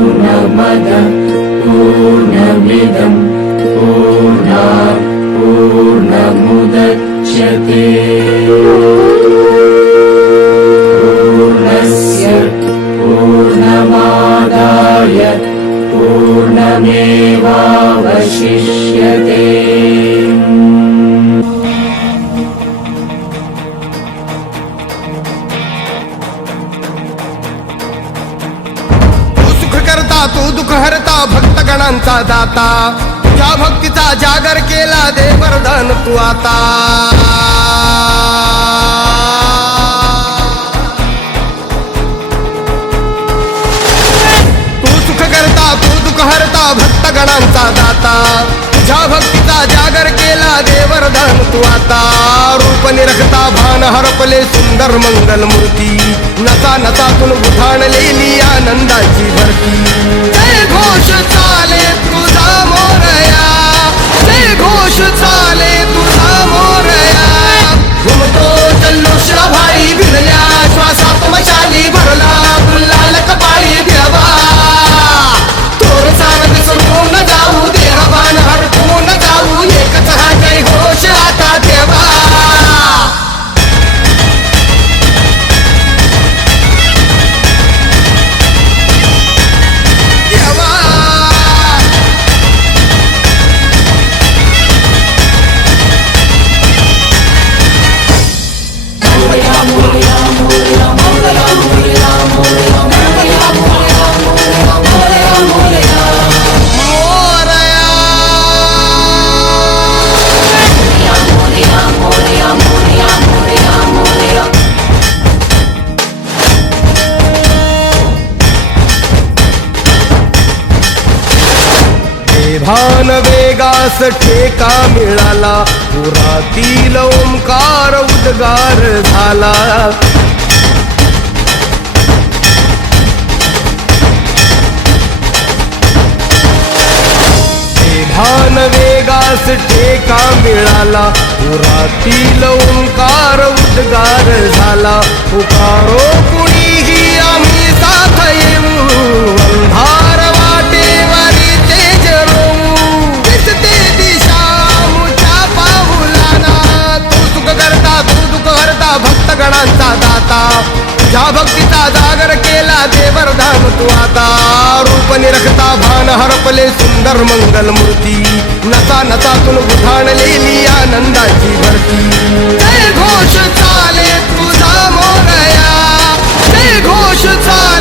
पूर्णमदः पूर्णमिदं पूर्णात् पूर्णमुदच्यते पूर्णस्य पूर्णमादाय पूर्णमेवावशिष्यते। तू दुःख हरता भक्तगणांचा दाता, तुझ्या भक्तीचा जागर केला दे वरदान तू आता। तू सुख करता तू दुःख हरता भक्तगणांचा दाता, तुझ्या भक्तीचा जागर केला दे वरदान तू आता। रूप निरखता भान हरपले सुंदर मंगल मूर्ती, नसा नसातून उधाणलेली आनंदाची भरती। जय घोष चाले तुझा मोरया, जय घोष चाले तुझा मोरया। घुमतो जल्लोष भाई भिडल्या श्वासात मशाली भरला गुलाल कपाळी देवा। तोर सारंग सोडून जाऊ देहबान हरपून जाऊ, एकच हा जय घोष आता देवा। भान वेगास ठेका मिळाला, पुरातील ओंकार उद्गार झाला। भान वेगास ठेका मिळाला, पुरातील ओंकार उद्गार झाला। पुकारो कुणीही आम्ही साथ येऊ, अंधार वाटेवारी तेज रोवू। दिसते दिशा मुच्या पाऊलाना, तू सुख करता तू दुःख हरता भक्तगणांचा दाता, तुझ्या भक्तीचा जागर केला दे वरदान तू आता। रूप निरखता भान हरपले सुंदर मंगल मूर्ती, नसा नसातून उधाणलेली आनंदाची भरती। जय घोष चाले तुझा मोरया, जय घोष चाले